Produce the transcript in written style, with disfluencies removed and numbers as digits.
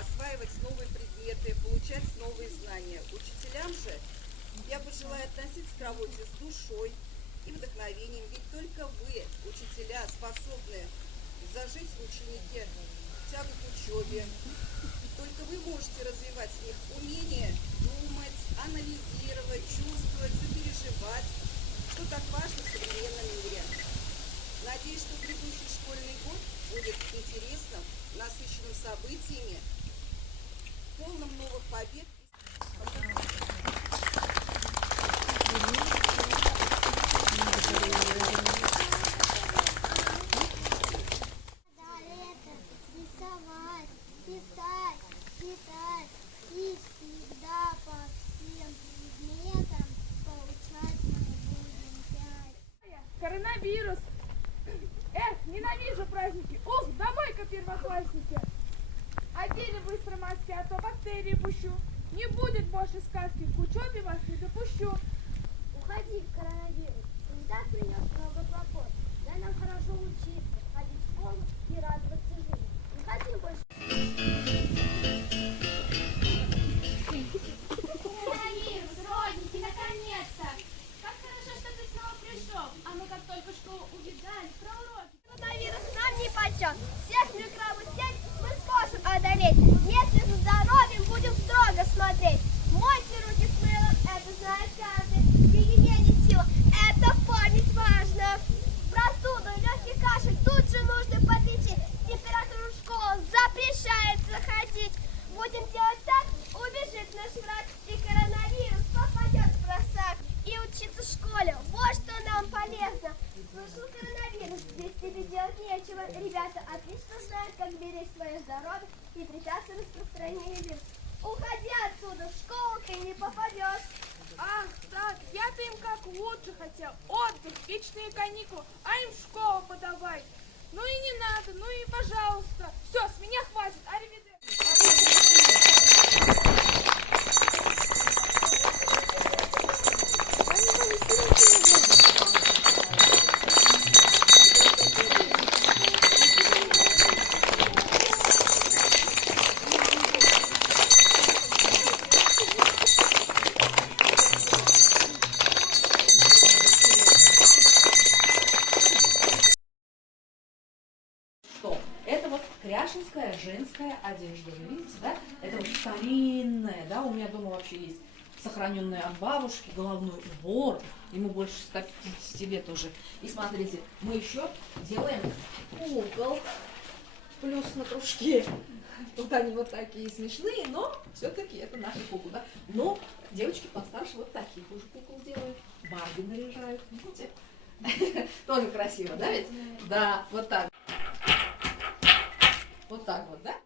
осваивать новые предметы, получать новые знания. Учителям же я бы желаю относиться к работе с душой и вдохновением, ведь только вы, учителя, способны зажить в ученике тягу к учебе. Только вы можете развивать в них умение думать, анализировать, чувствовать, сопереживать, что так важно в современном мире. Надеюсь, что грядущий школьный год будет интересным, насыщенным событиями, полным новых побед. Рисовать, писать, читать и всегда по всем предметам получать мы будем 5. Коронавирус. Эх, ненавижу праздники. Ух, давай-ка, первоклассники. Одели быстро маски, а то бактерии пущу. Не будет больше сказки, к учебе вас не допущу. Уходи, коронавирус, и так принес много хлопот. Дай нам хорошо учиться, ходить в школу и радоваться жизни. Не хотим больше. Коронавирус, родненький, наконец-то! Как хорошо, что ты снова пришел. А мы как только школу увидали, про уроки. Коронавирус нам не почет. Всех микробов сеть мы сможем одолеть. Если за здоровьем будем строго смотреть. Мойте руки с мылом, это знает каждый. Гигиене сила, это помнить важно. Простуду, легкий кашель тут же нужно подлечить. Температуру в школу запрещается ходить. Будем делать так, убежит наш враг. И коронавирус попадет в просак. И учиться в школе, вот что нам полезно. Слышал коронавирус, здесь тебе делать нечего. Ребята отлично знают, как беречь свое здоровье и препятствовать распространению вируса. Уходи отсюда, в школу ты не попадешь. Ах, так, я-то им как лучше хотел. Отдых, вечные каникулы, а им в школу подавай. Ну и не надо, ну и пожалуйста. Все, с меня хватит, Что? Это вот кряшинская женская одежда, вы видите, да? Это вот старинная, да, у меня дома вообще есть сохраненная от бабушки головной убор, ему больше 150 лет уже. И смотрите, мы еще делаем кукол, плюс на кружке. Вот они вот такие смешные, но все-таки это наши куклы, да? Но девочки постарше вот таких уже кукол делают, Барби наряжают, видите? Тоже красиво, да ведь? Да, вот так. Вот так вот, да?